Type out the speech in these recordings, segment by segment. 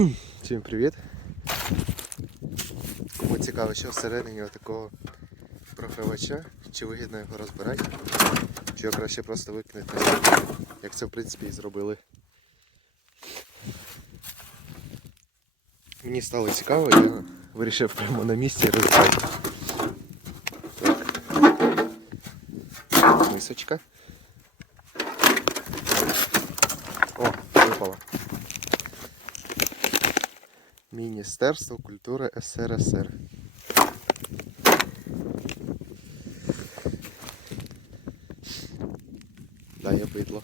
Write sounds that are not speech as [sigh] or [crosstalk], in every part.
[clears throat] Всім привіт! Кому цікаво, що всередині такого програвача, чи вигідно його розбирати, чи його краще просто викинути, як це в принципі і зробили. Мені стало цікаво, я вирішив прямо на місці розбирати. Мисочка. О, випала. Міністерство культури СРСР. Дає бидло.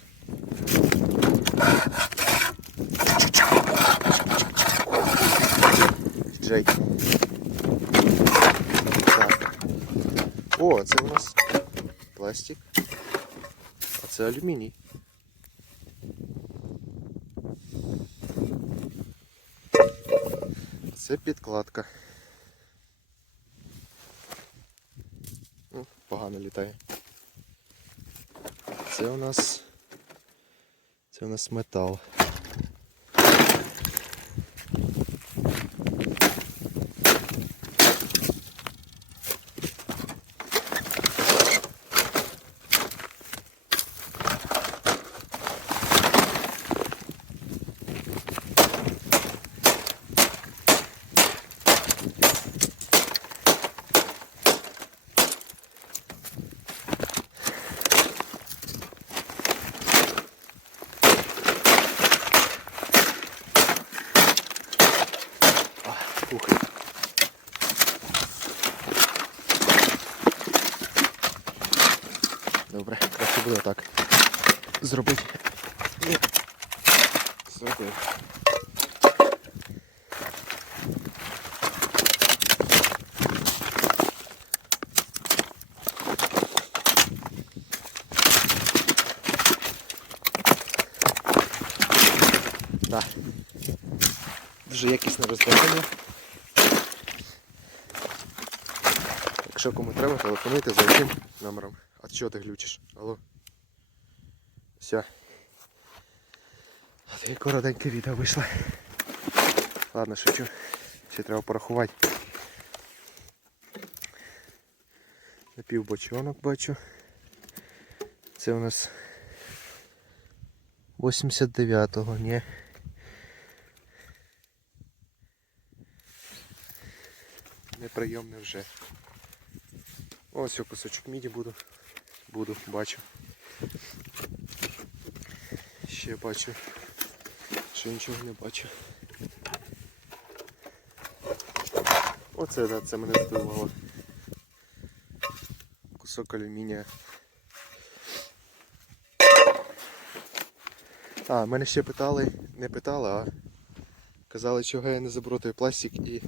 Джей. Так. О, це у нас пластик. А це алюміній. Це підкладка. О, Погано літає. Це у нас. Це у нас метал. Добре, краще буде так. Зробити. Зробив. Так. Дуже якісне розбирання. Якщо кому треба, телефонуйте за яким номером. А чого ти глючиш? Алло. Все. А таке коротеньке відео вийшло. Ладно, шучу. Ще треба порахувати. Напівбочонок бачу. Це у нас 89-го, ні. Неприйомне вже. Ось кусочок міді буду. Буду, бачу. Ще бачу. Ще нічого не бачу. Оце, да, це мене здивувало. Кусок алюмінія. А, мене ще питали, не питали, а казали, чого я не заберу той пластик і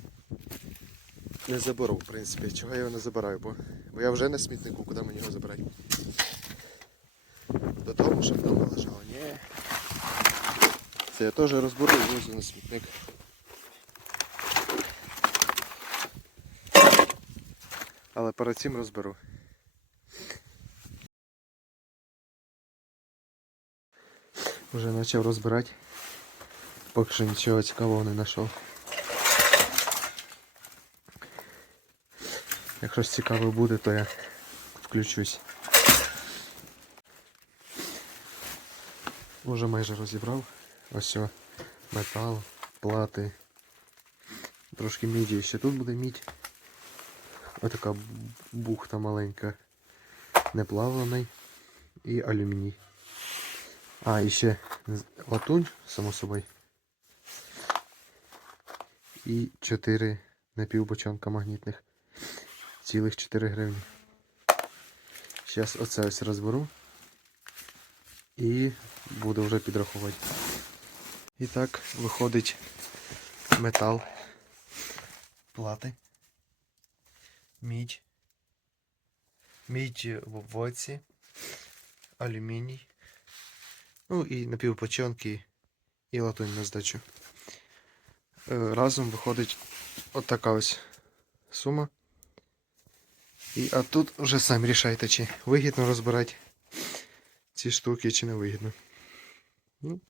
не заберу, в принципі. Чого я його не забираю, бо, бо я вже на смітнику, куди мені його забирати. До того, щоб вдома лежало. Ні. Це я теж розберу і везу на смітник. Але перед цим розберу. Вже почав розбирати. Поки що нічого цікавого не знайшов. Якщо щось цікаве буде, то я включусь. Уже майже розібрав. Ось метал, плати. Трошки міді. Ще тут буде мідь. Отака бухта маленька. Неплавлений і алюміній. А, і ще латунь, само собою. І 4 напівбочонка магнітних. Цілих 4 гривні. Зараз оце ось розберу. І буду вже підрахувати. І так виходить метал, плати, мідь, мідь в обводці, алюміній, ну і напівпочонки і латунь на здачу. Е, Разом виходить отака ось сума. І а тут вже самі рішайте, чи вигідно розбирати ці штуки, чи не вигідно. Ну.